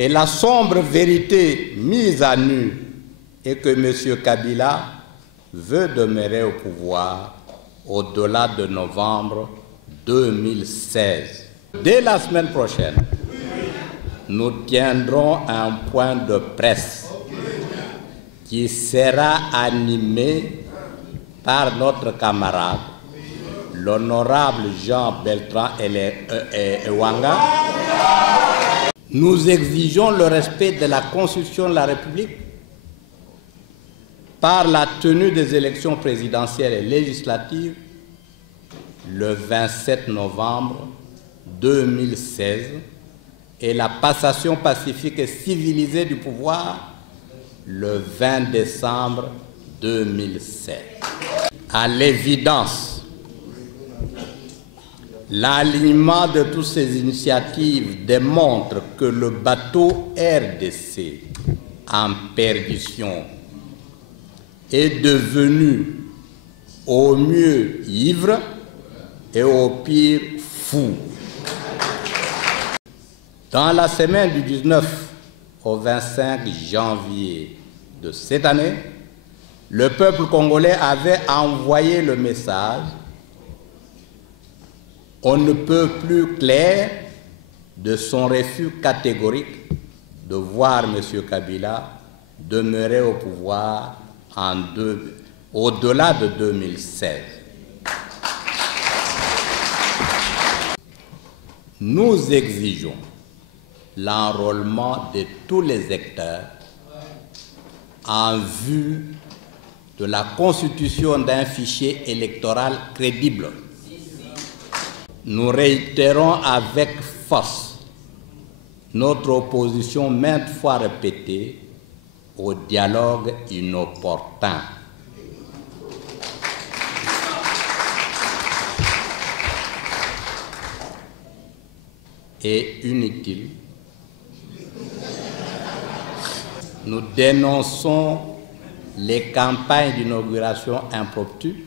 Et la sombre vérité mise à nu est que M. Kabila veut demeurer au pouvoir au-delà de novembre 2016. Dès la semaine prochaine, nous tiendrons un point de presse qui sera animé par notre camarade, l'honorable Jean Beltran Ewanga. Nous exigeons le respect de la Constitution de la République par la tenue des élections présidentielles et législatives le 27 novembre 2016 et la passation pacifique et civilisée du pouvoir le 20 décembre 2007. À l'évidence, l'alignement de toutes ces initiatives démontre que le bateau RDC en perdition est devenu au mieux ivre et au pire fou. Dans la semaine du 19 au 25 janvier de cette année, le peuple congolais avait envoyé le message on ne peut plus clair de son refus catégorique de voir M. Kabila demeurer au pouvoir au-delà de 2016. Nous exigeons l'enrôlement de tous les acteurs en vue de la constitution d'un fichier électoral crédible. Nous réitérons avec force notre opposition maintes fois répétée au dialogue inopportun. Et inutile. Nous dénonçons les campagnes d'inauguration impromptues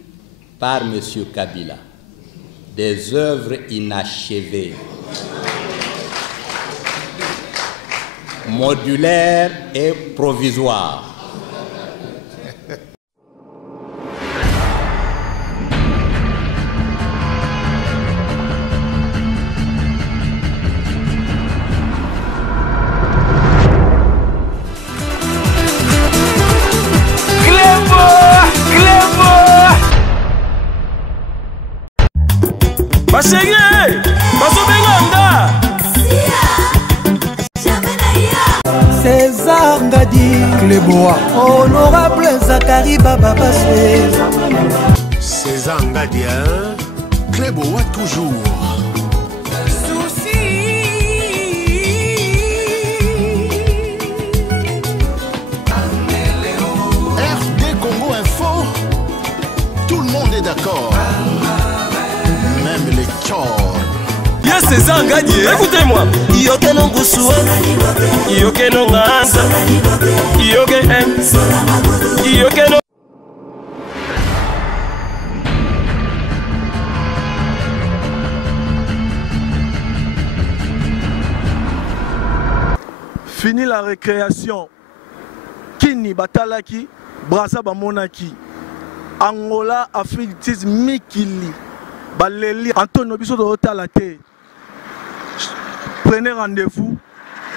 par M. Kabila, des œuvres inachevées, modulaires et provisoires. César Ngadi, Clébois, honorable Zakari Baba Bassé. César Ngadi, Clébois toujours. Souci. RD Congo Info, tout le monde est d'accord. Même les corps. Yes, César Ngadi, écoutez-moi. Yoke no Gusua, Yoke no Nganza, Yoke M, Yoke no. Fini la récréation. Kini Batalaki, Brasa Bamonaki, Angola, Afrique 10, Mikili, Baleli, Antonio Biso de Otalate. Prenez rendez-vous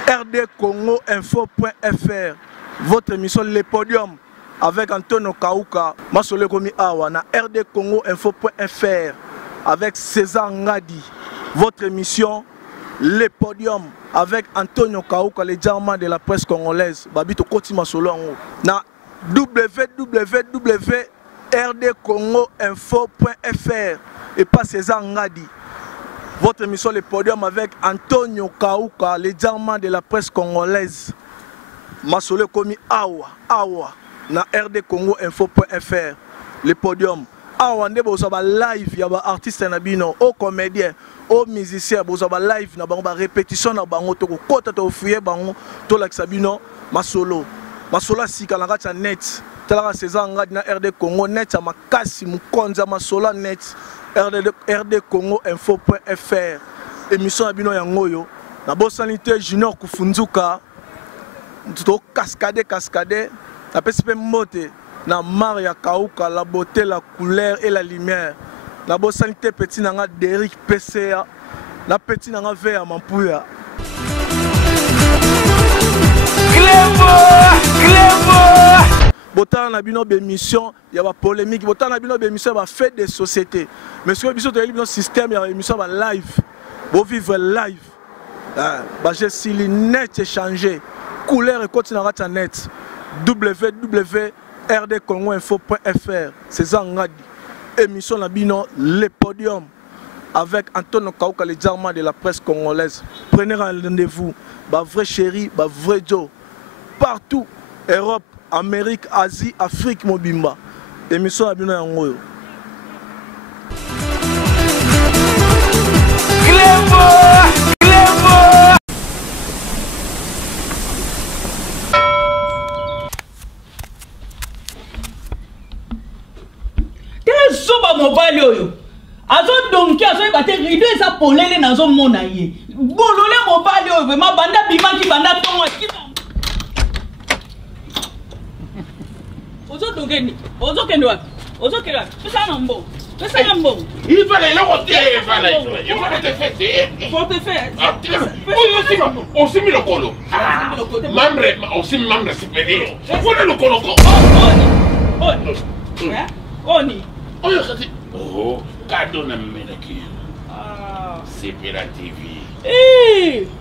rdcongoinfo.fr, votre émission Le Podium avec Antonio Kauka, Masole Komi Awa na rdcongoinfo.fr avec César Ngadi, votre émission Le Podium avec Antonio Kauka, le diamant de la presse congolaise. Babito Koti Masolo na www.rdcongoinfo.fr et pas César Ngadi. Votre émission Le Podium avec Antonio Kauka, le diamant de la presse congolaise. Masole Komi Awa na rdcongoinfo.fr. Le Podium. Awa nde bozaba live ya ba artiste na bino, au comédien, au musicien, bozaba live na bango ba répétition na bango to ko kota to fuye bango to la sabino masolo. Masolo sika na kati net. Tala César Ngadi na RD Congo net ya makasi mukonza masolo net. rdcongoinfo.fr. Émission Abino Yangoyo. Na Bosanité Junior Kufunzuka. to cascader la pesipe mote na mar ya kauka la beauté la couleur et la lumière la bo sanité petit nanga Derrick PCA la petit nanga Vea Mampuya Clébo Botan na bino émission il y a ba polémique botan na bino émission ba fait des sociétés mais sur émission de l'émission système il y a émission ba live bo vivre live ba j'ai si net échanger couleur et continue à net www.rdcongoinfo.fr c'est ça ngadi émission na bino le podium avec Antonio Kauka le diamant de la presse congolaise prenez rendez-vous ba vrai chéri ba vrai Joe partout Europe Amérique Asie Afrique mobimba émission na bino yango soba mobali oyo azo donki azo ebate rideau eza polele nazo mona ye bolole mobali oyo vraiment banda bimaki banda tongo kina ozo dongeni ozo kende wapi pesa na mbo il fallait le retirer, il fallait te faire. Faut te faire. On s'est mis le colo. On s'est mis membre supérieur. On voit le colo. Oh, cadeau na menaki. C'est la TV.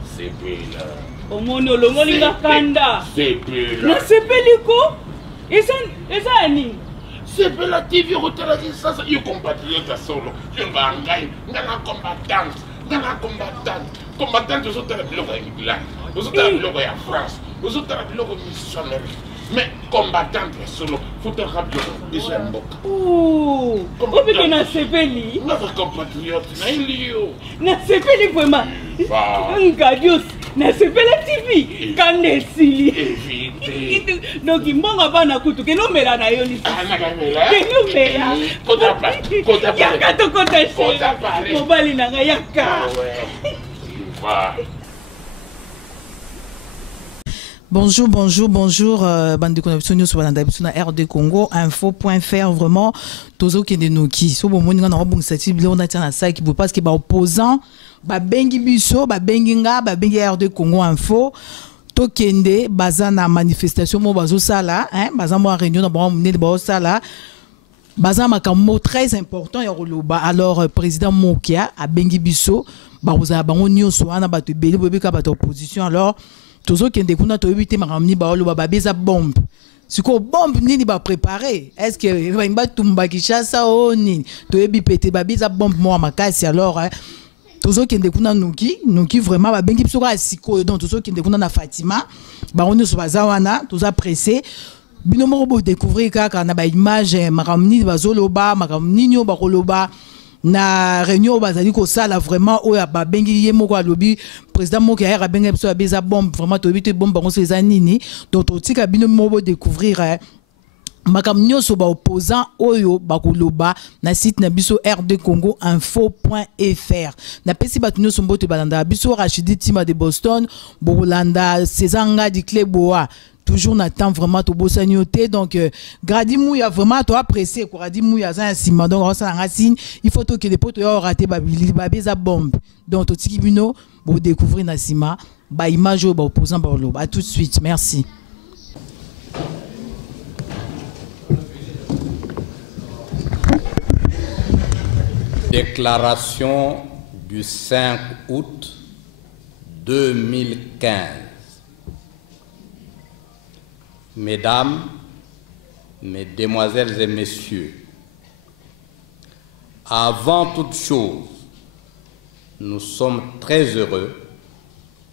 C'est là. Au monde le molinga kanda. C'est là. Na sepeliko. Esa ani. C'est la TV rotala ça yo compatriote solo. Je vais engager ngana combattante aux autres blocs à England. Aux autres blocs à France. Aux autres blocs missionnaires. Mais combattante solo, faut te rappeler déjà un boc. Oh, pourquoi tu n'as sepeli? Notre compatriote, n'a sepeli vraiment. Ngadios, n'a sepeli TV. Kandesili. Évitez. Donc il m'en va na kutu. Que nous mela na yoli. Ah, na kamela. Que nous mela. Kota yaka to kota shi. Mobali na yaka. Va. Bonjour, bande de connexion news sur la RD Congo info.fr vraiment tozo kende noki so bon moninga na bon sati bilo na tana sa ki parce que ba opposant ba bengi biso ba bengi nga ba bengi RD Congo info to kende bazana manifestation mo bazo sala hein bazana mo réunion na ba mné ba sala bazana makambo très important ya roloba alors président Mokia a bengi biso ba oza bango nyonso wana ba to beli bobika ba opposition alors tozo kende kuna to ebite makamni ba oloba ba beza bombe siko bombe nini ba préparer est-ce que ba tumba kishasa o nini to ebi pété ba beza bombe mo makasi alors tozo kende kuna nuki vraiment ba bengi biso ka siko donc tozo kende kuna na Fatima ba ono so bazawana toza pressé bino mo bo découvrir kaka na ba image makamni bazoloba makamni nyo ba koloba na réunion bazali ko sala vraiment oya ba bengi yemo ko alobi président moko ya ra bengi biso beza bombe vraiment to bité bombe bango seza nini donc otika bino mo découvrir makam nyoso ba opposant oyo ba koloba na site na biso rdcongoinfo.fr na pesi ba tunyo sombote balanda biso Rachidi Tima de Boston Bolanda Césanga di Cléboa toujours n'attend vraiment to bosanioté donc gradi mouya vraiment to apprécier ko gradi mouya za sima donc on sa racine il faut que les potes yo raté ba beza bombe donc to tiki bino bo découvrir na sima ba image ba opposant ba lo à tout de suite merci. Déclaration du 5 août 2015. Mesdames, Mesdemoiselles et Messieurs, avant toute chose, nous sommes très heureux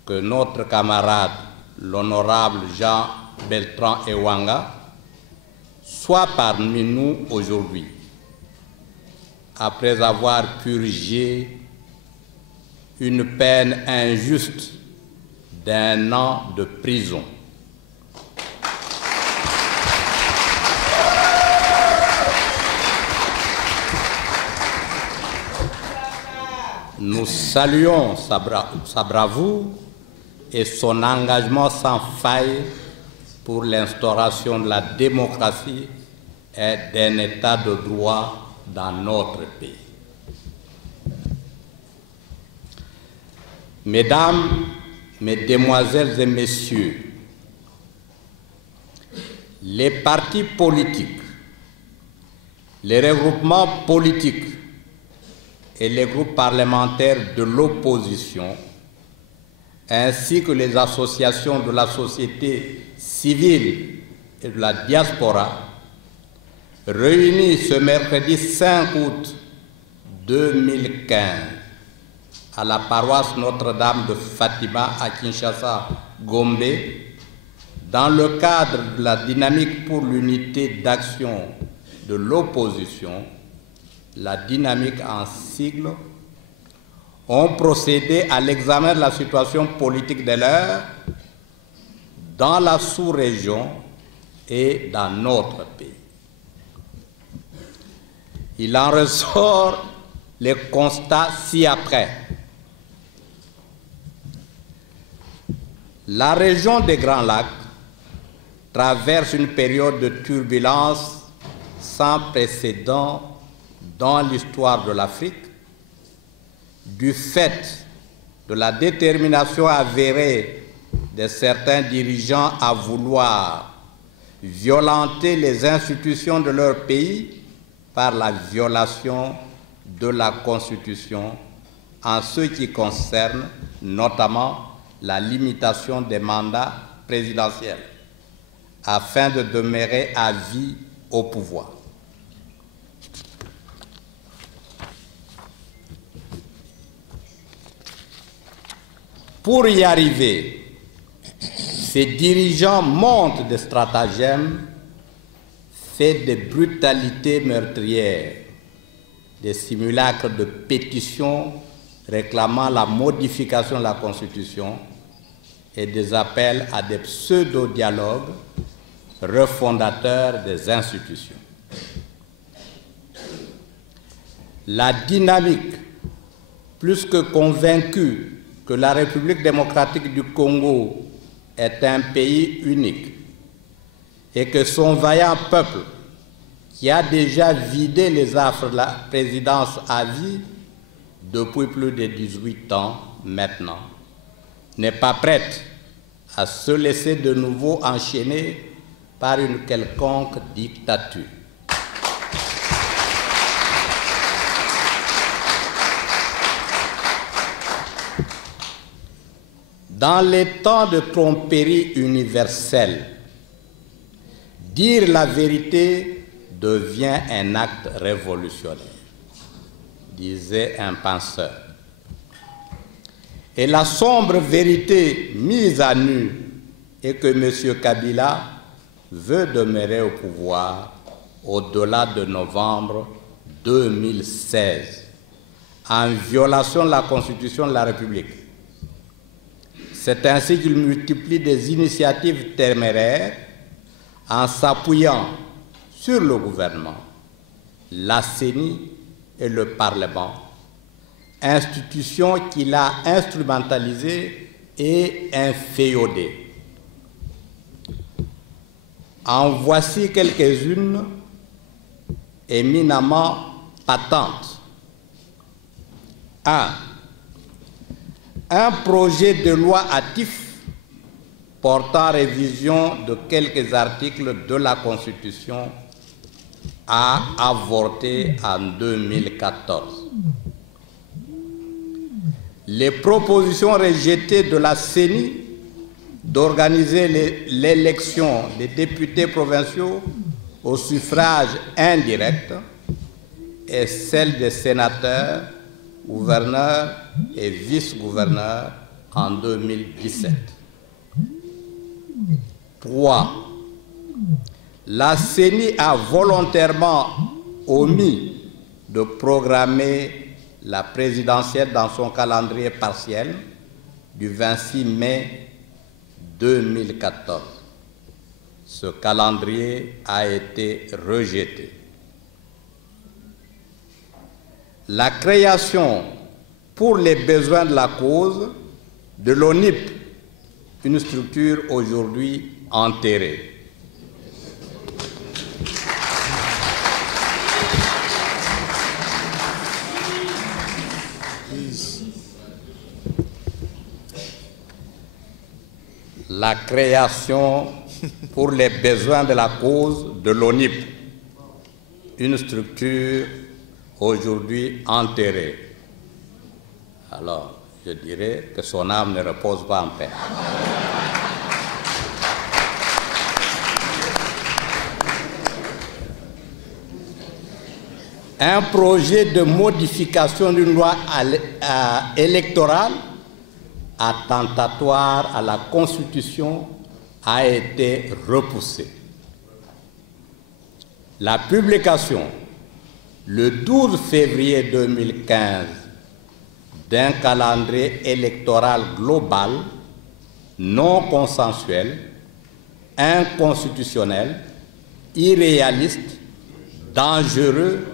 que notre camarade, l'honorable Jean Beltran Ewanga, soit parmi nous aujourd'hui, après avoir purgé une peine injuste d'1 an de prison. Nous saluons sa bravoure et son engagement sans faille pour l'instauration de la démocratie et d'un état de droit dans notre pays. Mesdames, Mesdemoiselles et Messieurs, les partis politiques, les regroupements politiques et les groupes parlementaires de l'opposition, ainsi que les associations de la société civile et de la diaspora, réunis ce mercredi 5 août 2015 à la paroisse Notre-Dame de Fatima à Kinshasa, Gombe, dans le cadre de la dynamique pour l'unité d'action de l'opposition, la dynamique en sigle, ont procédé à l'examen de la situation politique de l'heure dans la sous-région et dans notre pays. Il en ressort les constats ci-après. La région des Grands Lacs traverse une période de turbulence sans précédent dans l'histoire de l'Afrique, du fait de la détermination avérée de certains dirigeants à vouloir violenter les institutions de leur pays par la violation de la Constitution en ce qui concerne notamment la limitation des mandats présidentiels afin de demeurer à vie au pouvoir. Pour y arriver, ces dirigeants montent des stratagèmes, fait des brutalités meurtrières, des simulacres de pétitions réclamant la modification de la Constitution et des appels à des pseudo-dialogues refondateurs des institutions. La dynamique, plus que convaincue que la République démocratique du Congo est un pays unique et que son vaillant peuple, qui a déjà vidé les affres de la présidence à vie depuis plus de 18 ans maintenant, n'est pas prête à se laisser de nouveau enchaîner par une quelconque dictature. Dans les temps de tromperie universelle, dire la vérité devient un acte révolutionnaire, disait un penseur. Et la sombre vérité mise à nu est que M. Kabila veut demeurer au pouvoir au-delà de novembre 2016, en violation de la Constitution de la République. C'est ainsi qu'il multiplie des initiatives téméraires en s'appuyant sur le gouvernement, la CENI et le Parlement, institutions qu'il a instrumentalisées et inféodées. En voici quelques-unes éminemment patentes. 1. Un projet de loi hâtif portant révision de quelques articles de la Constitution a avorté en 2014. Les propositions rejetées de la CENI d'organiser l'élection des députés provinciaux au suffrage indirect et celle des sénateurs, gouverneurs et vice-gouverneurs en 2017. 3. La CENI a volontairement omis de programmer la présidentielle dans son calendrier partiel du 26 mai 2014. Ce calendrier a été rejeté. La création pour les besoins de la cause de l'ONIP une structure aujourd'hui enterrée. La création pour les besoins de la cause de l'ONIP, une structure aujourd'hui enterrée. Alors, je dirais que son âme ne repose pas en paix. Un projet de modification d'une loi électorale attentatoire à la Constitution a été repoussé. La publication, le 12 février 2015, d'un calendrier électoral global, non consensuel, inconstitutionnel, irréaliste, dangereux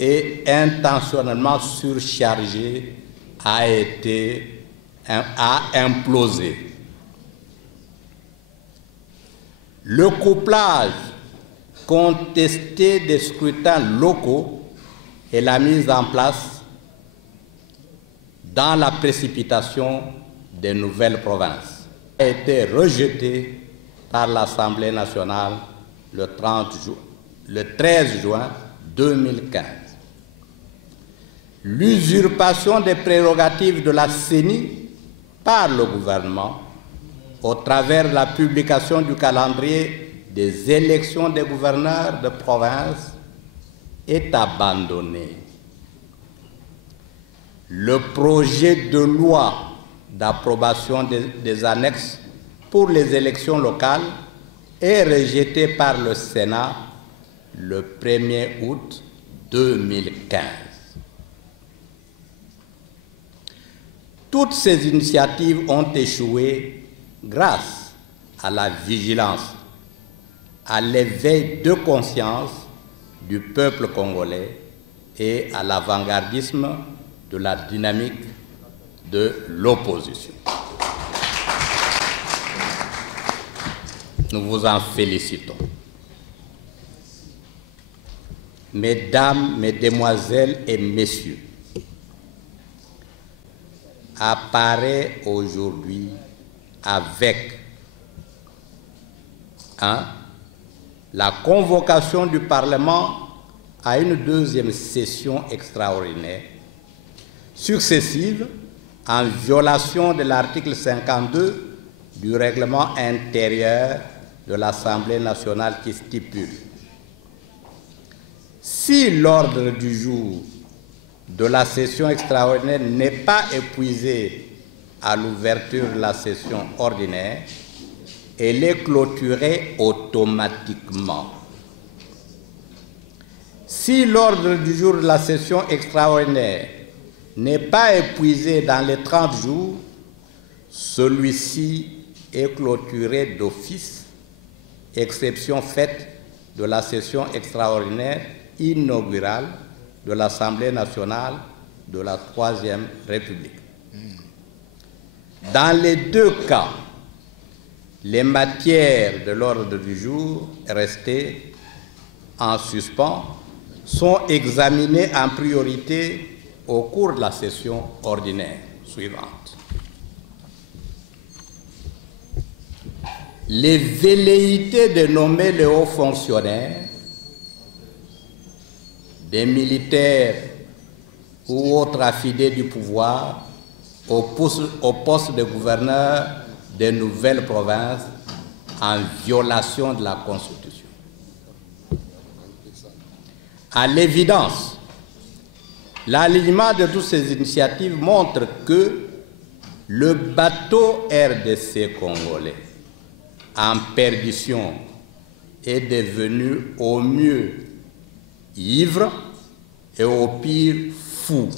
et intentionnellement surchargé a implosé. Le couplage contesté des scrutins locaux et la mise en place dans la précipitation des nouvelles provinces a été rejeté par l'Assemblée nationale le 13 juin 2015. L'usurpation des prérogatives de la CENI par le gouvernement au travers de la publication du calendrier des élections des gouverneurs de province est abandonnée. Le projet de loi d'approbation des annexes pour les élections locales est rejeté par le Sénat le 1er août 2015. Toutes ces initiatives ont échoué grâce à la vigilance, à l'éveil de conscience du peuple congolais et à l'avant-gardisme de la dynamique de l'opposition. Nous vous en félicitons. Mesdames, Mesdemoiselles et Messieurs, apparaît aujourd'hui avec la convocation du Parlement à une deuxième session extraordinaire successive en violation de l'article 52 du règlement intérieur de l'Assemblée nationale qui stipule: si l'ordre du jour de la session extraordinaire n'est pas épuisé à l'ouverture de la session ordinaire, elle est clôturée automatiquement. Si l'ordre du jour de la session extraordinaire n'est pas épuisé dans les 30 jours, celui-ci est clôturé d'office, exception faite de la session extraordinaire inaugurale de l'Assemblée nationale de la Troisième République. Dans les deux cas, les matières de l'ordre du jour restées en suspens sont examinées en priorité au cours de la session ordinaire suivante. Les velléités de nommer les hauts fonctionnaires, des militaires ou autres affidés du pouvoir au poste de gouverneur des nouvelles provinces en violation de la Constitution. À l'évidence, l'alignement de toutes ces initiatives montre que le bateau RDC congolais, en perdition, est devenu au mieux ivre et au pire fou.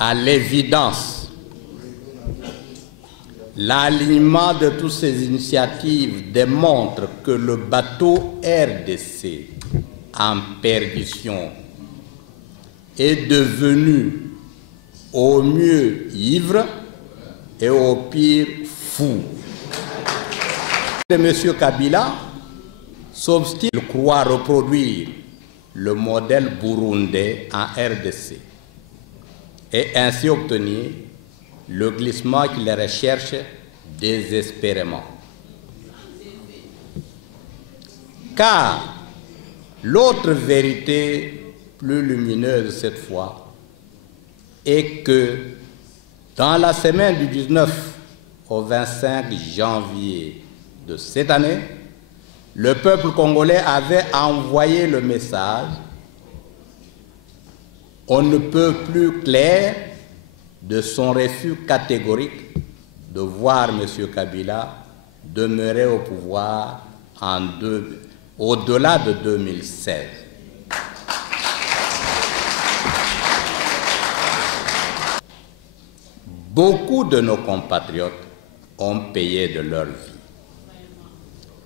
À l'évidence, l'alignement de toutes ces initiatives démontre que le bateau RDC, en perdition est devenu au mieux ivre et au pire fou. M. Kabila s'obstine à croire reproduire le modèle burundais en RDC et ainsi obtenir le glissement qu'il recherche désespérément. Car l'autre vérité plus lumineuse cette fois est que dans la semaine du 19 au 25 janvier de cette année, le peuple congolais avait envoyé le message on ne peut plus clair de son refus catégorique de voir M. Kabila demeurer au pouvoir au-delà de 2016. Beaucoup de nos compatriotes ont payé de leur vie.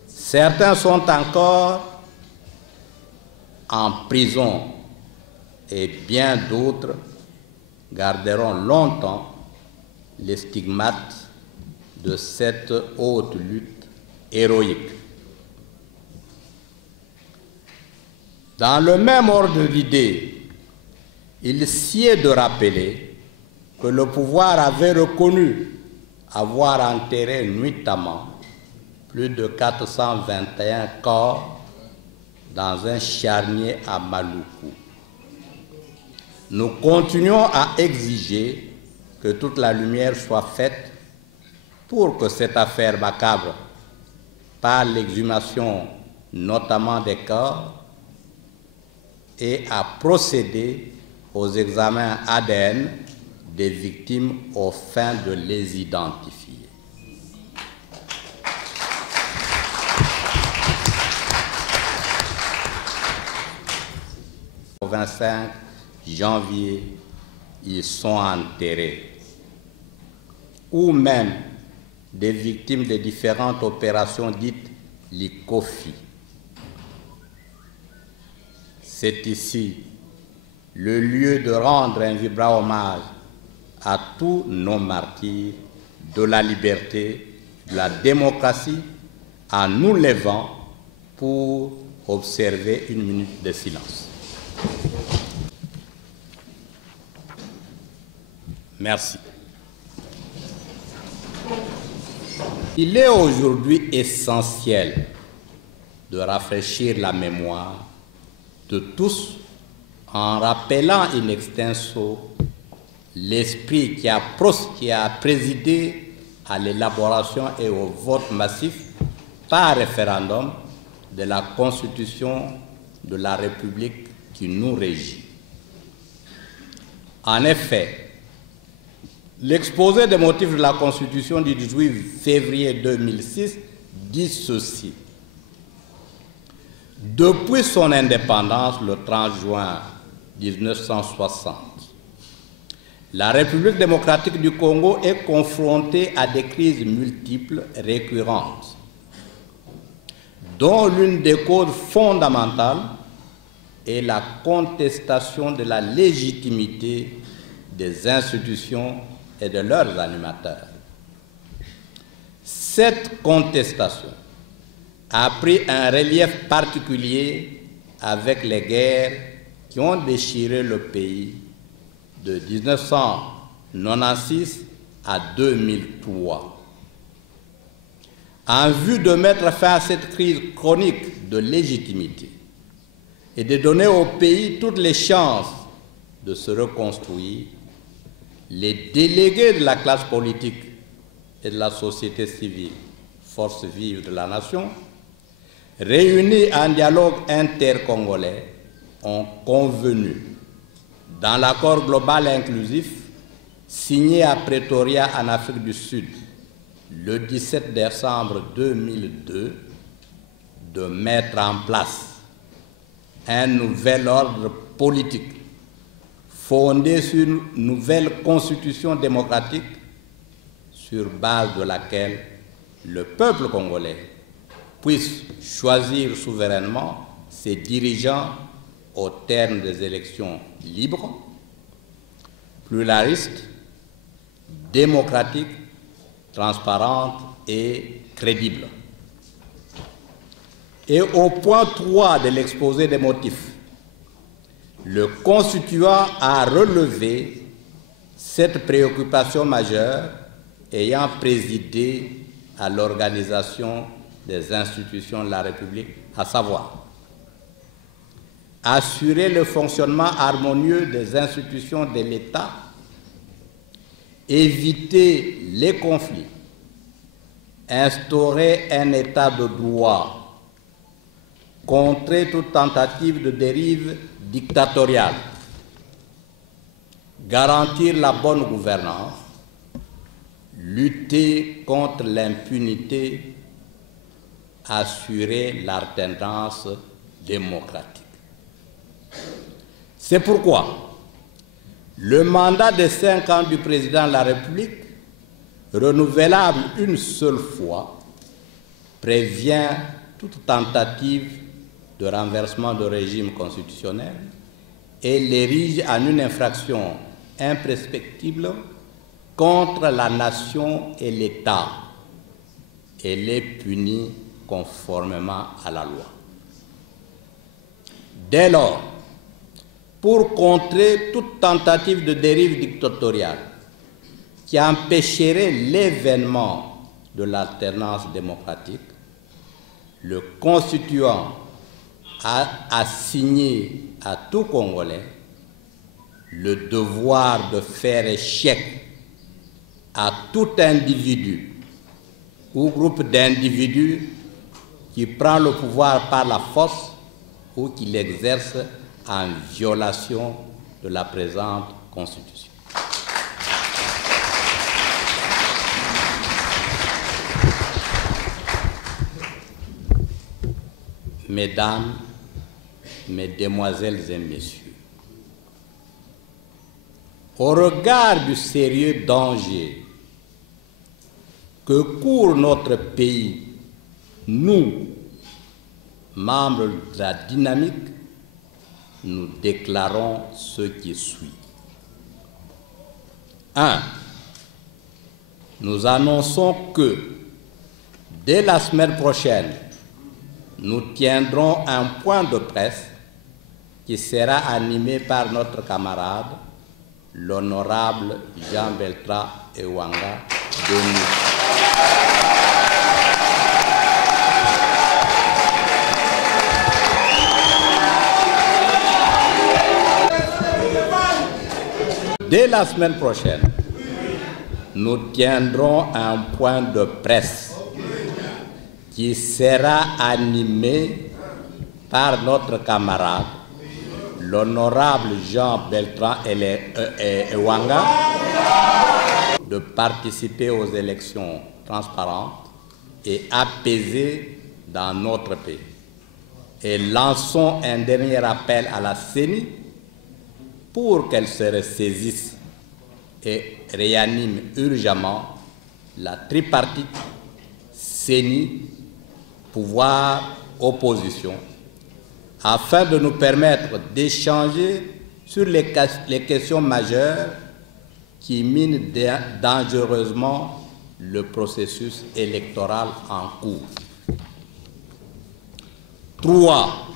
Certains sont encore en prison et bien d'autres garderont longtemps les stigmates de cette haute lutte héroïque. Dans le même ordre d'idées, il sied de rappeler que le pouvoir avait reconnu avoir enterré nuitamment plus de 421 corps dans un charnier à Maluku. Nous continuons à exiger que toute la lumière soit faite pour que cette affaire macabre, par l'exhumation notamment des corps, ait à procéder aux examens ADN des victimes aux fins de les identifier. Au 25 janvier, ils sont enterrés. Ou même des victimes de différentes opérations dites Likofi. C'est ici le lieu de rendre un vibrant hommage à tous nos martyrs de la liberté, de la démocratie, en nous levant pour observer une minute de silence. Merci. Il est aujourd'hui essentiel de rafraîchir la mémoire de tous en rappelant in extenso l'esprit qui a présidé à l'élaboration et au vote massif par référendum de la Constitution de la République qui nous régit. En effet, l'exposé des motifs de la Constitution du 18 février 2006 dit ceci. Depuis son indépendance le 30 juin 1960, la République démocratique du Congo est confrontée à des crises multiples récurrentes, dont l'une des causes fondamentales est la contestation de la légitimité des institutions et de leurs animateurs. Cette contestation a pris un relief particulier avec les guerres qui ont déchiré le pays de 1996 à 2003. En vue de mettre fin à cette crise chronique de légitimité et de donner au pays toutes les chances de se reconstruire, les délégués de la classe politique et de la société civile, force vive de la nation, réunis en dialogue intercongolais, ont convenu, dans l'accord global inclusif signé à Pretoria en Afrique du Sud le 17 décembre 2002, de mettre en place un nouvel ordre politique fondé sur une nouvelle constitution démocratique sur base de laquelle le peuple congolais puisse choisir souverainement ses dirigeants au terme des élections libres, pluralistes, démocratiques, transparentes et crédibles. Et au point 3 de l'exposé des motifs, le constituant a relevé cette préoccupation majeure ayant présidé à l'organisation des institutions de la République, à savoir assurer le fonctionnement harmonieux des institutions de l'État, éviter les conflits, instaurer un État de droit, contrer toute tentative de dérive dictatoriale, garantir la bonne gouvernance, lutter contre l'impunité, assurer l'alternance démocratique. C'est pourquoi le mandat de 5 ans du président de la République, renouvelable une seule fois, prévient toute tentative de renversement de régime constitutionnel et l'érige en une infraction imprescriptible contre la nation et l'État et les punit conformément à la loi. Dès lors, pour contrer toute tentative de dérive dictatoriale qui empêcherait l'événement de l'alternance démocratique, le constituant a assigné à tout Congolais le devoir de faire échec à tout individu ou groupe d'individus qui prend le pouvoir par la force ou qui l'exerce en violation de la présente Constitution. Mesdames, Mesdemoiselles et Messieurs, au regard du sérieux danger que court notre pays, nous, membres de la dynamique, nous déclarons ce qui suit. 1. Nous annonçons que, dès la semaine prochaine, nous tiendrons un point de presse qui sera animé par notre camarade, l'honorable Jean-Bertrand Ewanga Denis. Dès la semaine prochaine, nous tiendrons un point de presse qui sera animé par notre camarade, l'honorable Jean-Bertrand Ewanga, de participer aux élections transparentes et apaisées dans notre pays. Et lançons un dernier appel à la CENI pour qu'elle se ressaisisse et réanime urgemment la tripartite CENI, pouvoir, opposition, afin de nous permettre d'échanger sur les questions majeures qui minent dangereusement le processus électoral en cours. 3.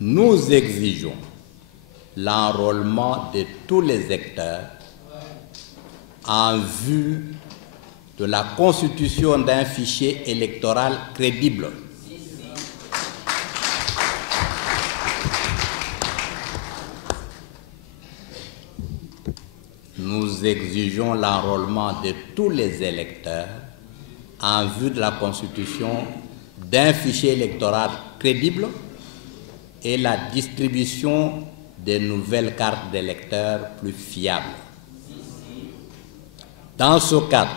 Nous exigeons l'enrôlement de tous les acteurs en vue de la constitution d'un fichier électoral crédible. Nous exigeons l'enrôlement de tous les électeurs en vue de la constitution d'un fichier électoral crédible et la distribution des nouvelles cartes d'électeurs plus fiables. Dans ce cadre,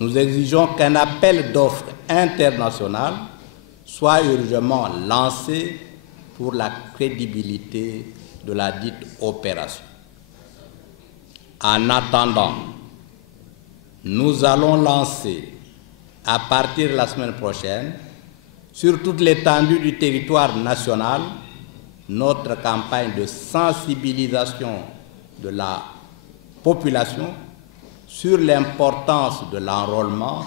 nous exigeons qu'un appel d'offres international soit urgemment lancé pour la crédibilité de la dite opération. En attendant, nous allons lancer, à partir de la semaine prochaine, sur toute l'étendue du territoire national, notre campagne de sensibilisation de la population sur l'importance de l'enrôlement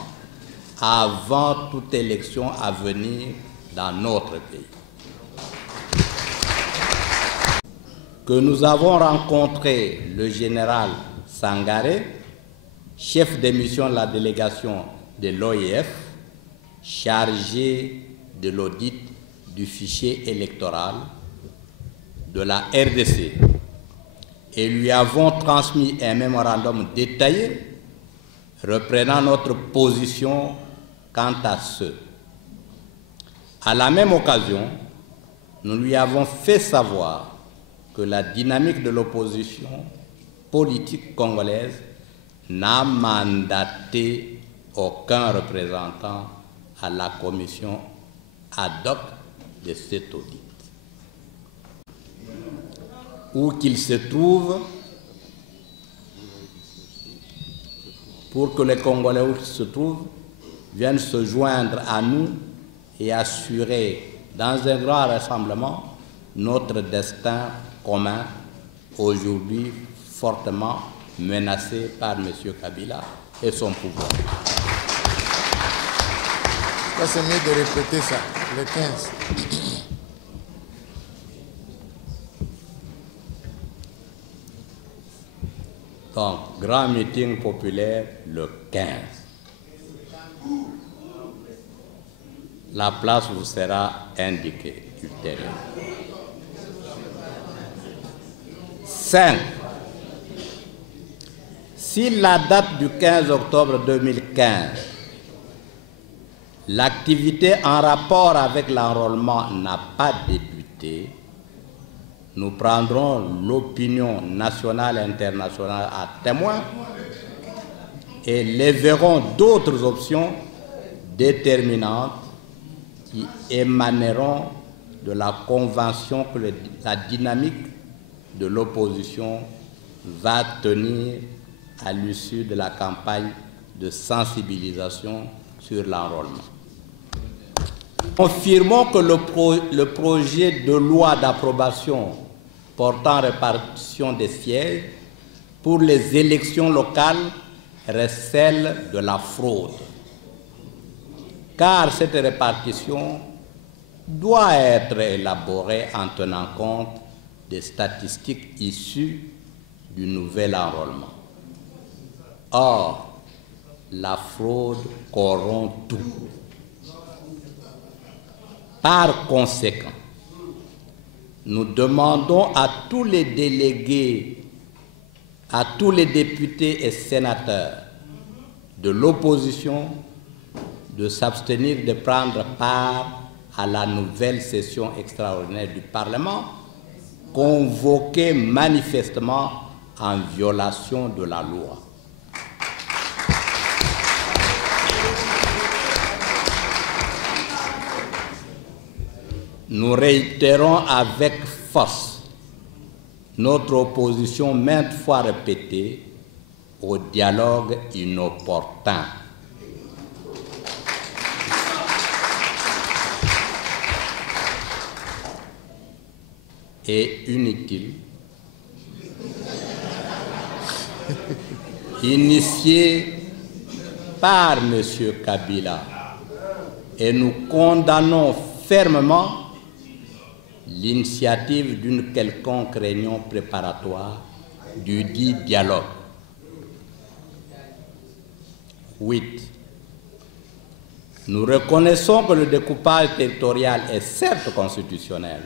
avant toute élection à venir dans notre pays. Que nous avons rencontré le général Sangaré, chef de mission de la délégation de l'OIF, chargé de l'audit du fichier électoral de la RDC, et lui avons transmis un mémorandum détaillé reprenant notre position quant à ce. À la même occasion, nous lui avons fait savoir que la dynamique de l'opposition politique congolaise n'a mandaté aucun représentant à la commission ad hoc de cet audit. Où qu'il se trouve, pour que les Congolais où qu'ils se trouvent viennent se joindre à nous et assurer dans un grand rassemblement notre destin commun, aujourd'hui fortement menacé par M. Kabila et son pouvoir. Ça, c'est mieux de répéter ça, le 15. Donc, grand meeting populaire le 15. La place vous sera indiquée ultérieurement. 5. Si la date du 15 octobre 2015, l'activité en rapport avec l'enrôlement n'a pas débuté, nous prendrons l'opinion nationale et internationale à témoin et lèverons d'autres options déterminantes qui émaneront de la convention que la dynamique de l'opposition va tenir à l'issue de la campagne de sensibilisation sur l'enrôlement. Confirmons que le projet de loi d'approbation portant répartition des sièges pour les élections locales recèle de la fraude, car cette répartition doit être élaborée en tenant compte des statistiques issues du nouvel enrôlement. Or, la fraude corrompt tout. Par conséquent, nous demandons à tous les délégués, à tous les députés et sénateurs de l'opposition de s'abstenir de prendre part à la nouvelle session extraordinaire du Parlement, convoquée manifestement en violation de la loi. Nous réitérons avec force notre opposition maintes fois répétée au dialogue inopportun. Et inutile, initié par M. Kabila, et nous condamnons fermement l'initiative d'une quelconque réunion préparatoire du dit dialogue. 8. Nous reconnaissons que le découpage territorial est certes constitutionnel,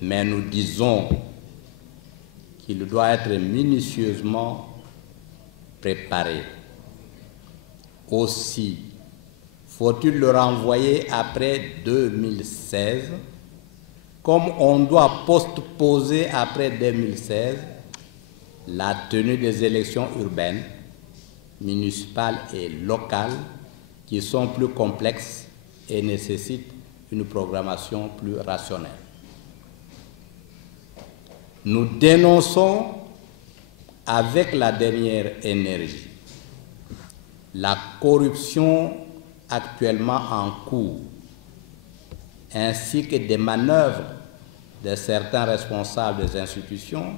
mais nous disons qu'il doit être minutieusement préparé. Aussi, faut-il le renvoyer après 2016, comme on doit postposer après 2016 la tenue des élections urbaines, municipales et locales qui sont plus complexes et nécessitent une programmation plus rationnelle. Nous dénonçons avec la dernière énergie la corruption actuellement en cours ainsi que des manœuvres de certains responsables des institutions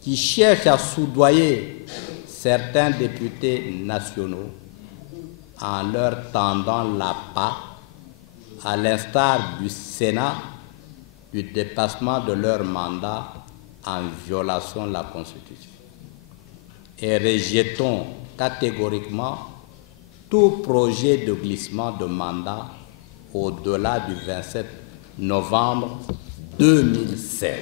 qui cherchent à soudoyer certains députés nationaux en leur tendant la patte, à l'instar du Sénat, du dépassement de leur mandat en violation de la Constitution. Et rejetons catégoriquement tout projet de glissement de mandat au-delà du 27 novembre 2016.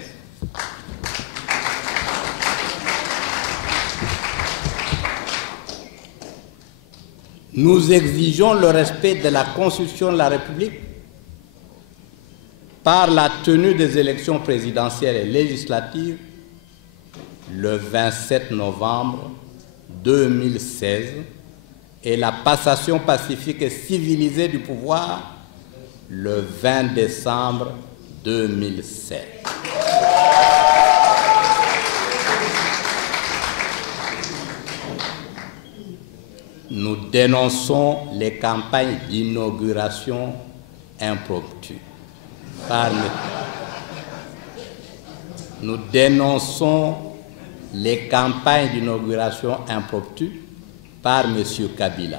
Nous exigeons le respect de la Constitution de la République par la tenue des élections présidentielles et législatives le 27 novembre 2016 et la passation pacifique et civilisée du pouvoir le 20 décembre 2016. Nous dénonçons les campagnes d'inauguration impromptues. Nous dénonçons les campagnes d'inauguration impromptues par M. Kabila,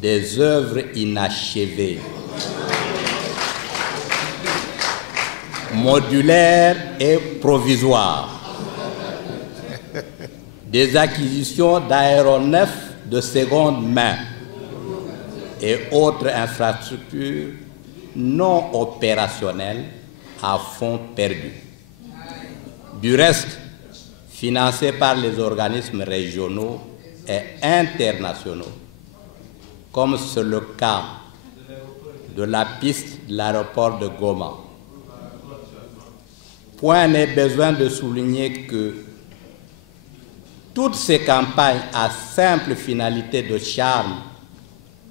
des œuvres inachevées, modulaires et provisoires, des acquisitions d'aéronefs de seconde main et autres infrastructures non opérationnelles à fonds perdus. Du reste, financées par les organismes régionaux et internationaux, comme c'est le cas de la piste de l'aéroport de Goma. Point n'est besoin de souligner que toutes ces campagnes à simple finalité de charme,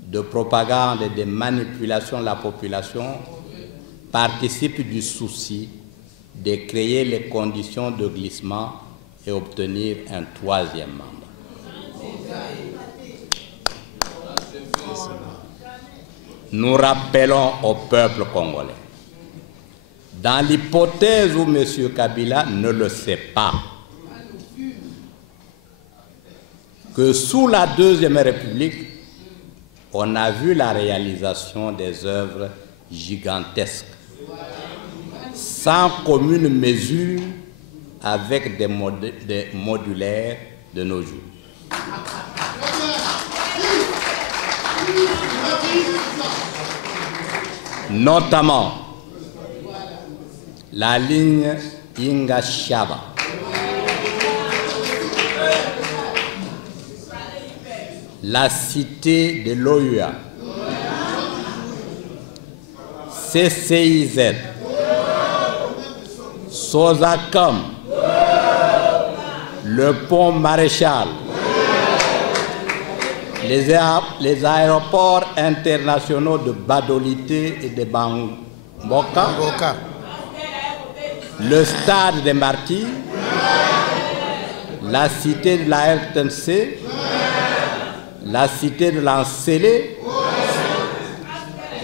de propagande et de manipulation de la population participent du souci de créer les conditions de glissement et obtenir un troisième mandat. Nous rappelons au peuple congolais, dans l'hypothèse où M. Kabila ne le sait pas, que sous la Deuxième République, on a vu la réalisation des œuvres gigantesques, sans commune mesure avec des modulaires de nos jours. Notamment la ligne Inga-Shaba, la cité de l'OUA, CCIZ, Sozacom, le pont Maréchal, les aéroports internationaux de Badolité et de Bamboka, le stade des Martyrs, la cité de la RTNC, la cité de l'Ancélé,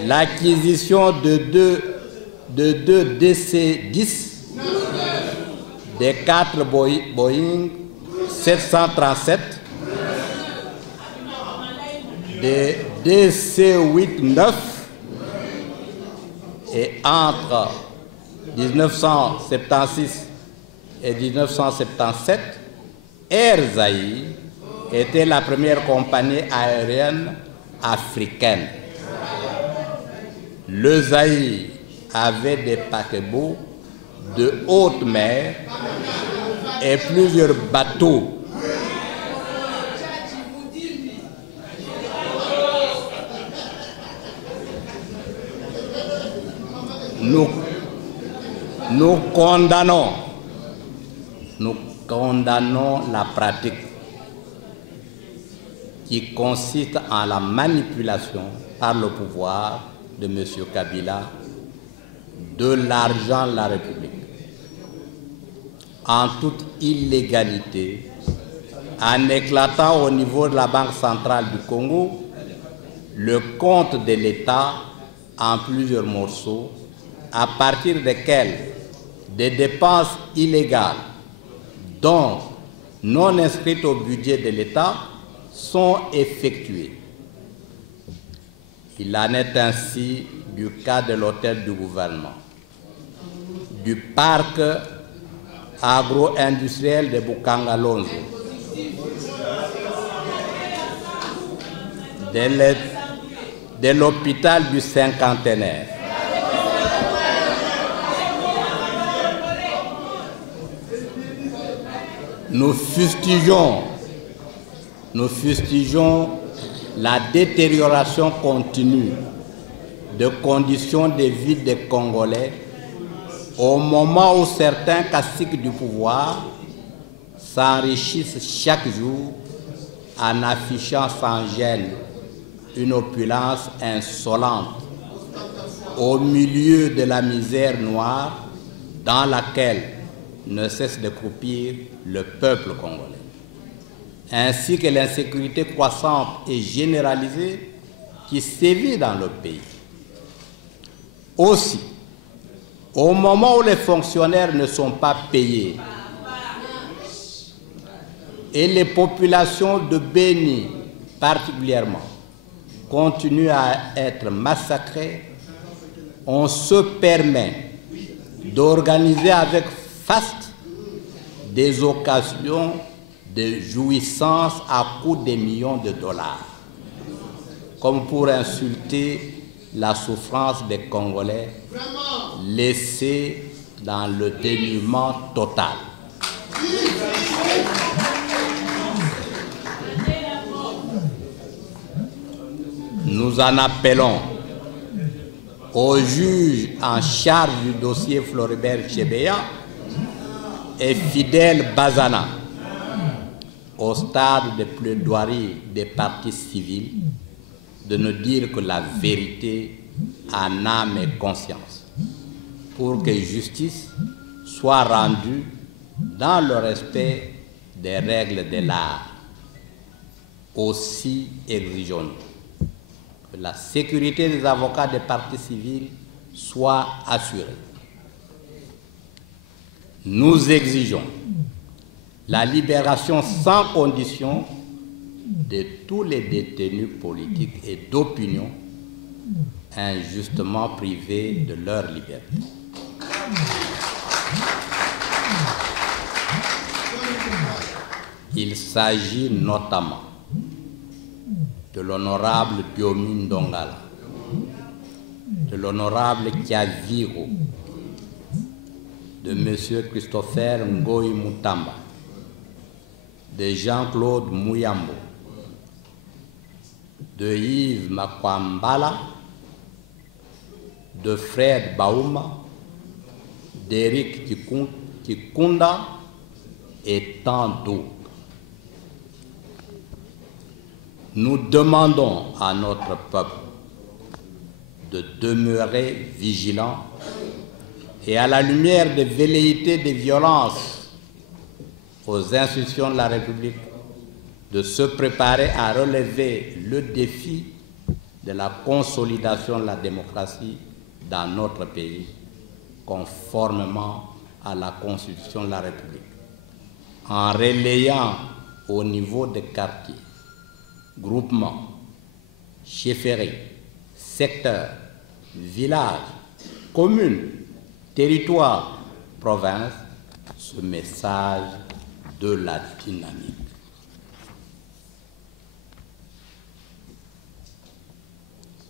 l'acquisition de deux DC-10, des 4 Boeing 737, des DC-8-9, et entre 1976 et 1977, Air Zaïre était la première compagnie aérienne africaine. Le Zaïre avait des paquebots de haute mer et plusieurs bateaux. Nous condamnons la pratique qui consiste en la manipulation par le pouvoir de M. Kabila de l'argent de la République. En toute illégalité, en éclatant au niveau de la Banque centrale du Congo le compte de l'État en plusieurs morceaux, à partir desquels des dépenses illégales, donc non inscrites au budget de l'État, sont effectuées. Il en est ainsi du cas de l'hôtel du gouvernement, du parc agro-industriel de Bukangalonzo, de l'hôpital du Cinquantenaire, nous fustigeons la détérioration continue de conditions de vie des Congolais au moment où certains caciques du pouvoir s'enrichissent chaque jour en affichant sans gêne une opulence insolente au milieu de la misère noire dans laquelle ne cesse de croupir le peuple congolais, ainsi que l'insécurité croissante et généralisée qui sévit dans le pays. Aussi, au moment où les fonctionnaires ne sont pas payés et les populations de Béni particulièrement continuent à être massacrées, on se permet d'organiser avec faste des occasions de jouissance à coût de millions de dollars, comme pour insulter la souffrance des Congolais laissés dans le dénuement total. Nous en appelons au juge en charge du dossier Floribert Chebeya et Fidel Bazana, au stade de plaidoirie des partis civils, de ne dire que la vérité en âme et conscience, pour que justice soit rendue dans le respect des règles de l'art. Aussi exigeons-nous que la sécurité des avocats des partis civils soit assurée. Nous exigeons la libération sans condition de tous les détenus politiques et d'opinion injustement privés de leur liberté. Il s'agit notamment de l'honorable Diomi Ndongala, de l'honorable Kiaviro, de M. Christopher Ngoyi Mutamba, de Jean-Claude Mouyambo, de Yves Makwambala, de Fred Baouma, d'Éric Kikunda et tant d'autres. Nous demandons à notre peuple de demeurer vigilant et à la lumière des velléités de violence aux institutions de la République de se préparer à relever le défi de la consolidation de la démocratie dans notre pays, conformément à la Constitution de la République, en relayant au niveau des quartiers, groupements, chefferies, secteurs, villages, communes, territoires, provinces, ce message de la dynamique.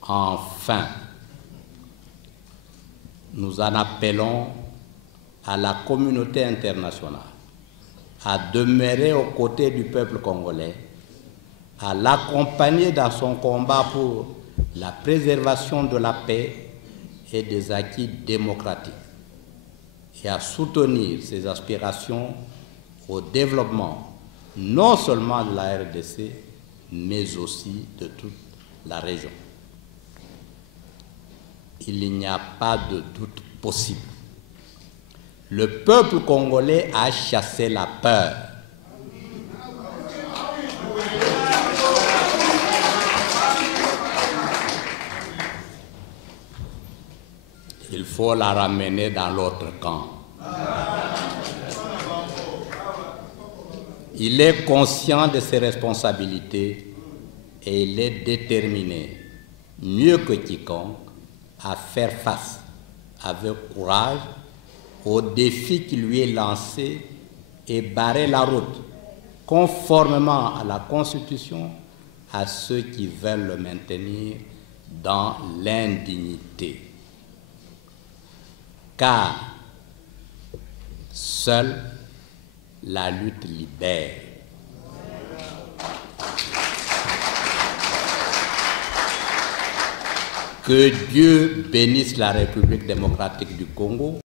Enfin, nous en appelons à la communauté internationale à demeurer aux côtés du peuple congolais, à l'accompagner dans son combat pour la préservation de la paix et des acquis démocratiques et à soutenir ses aspirations au développement non seulement de la RDC, mais aussi de toute la région. Il n'y a pas de doute possible. Le peuple congolais a chassé la peur. il faut la ramener dans l'autre camp. Il est conscient de ses responsabilités et il est déterminé, mieux que quiconque, à faire face avec courage au défi qui lui est lancé et barrer la route, conformément à la Constitution, à ceux qui veulent le maintenir dans l'indignité. Car seule la lutte libère. Que Dieu bénisse la République démocratique du Congo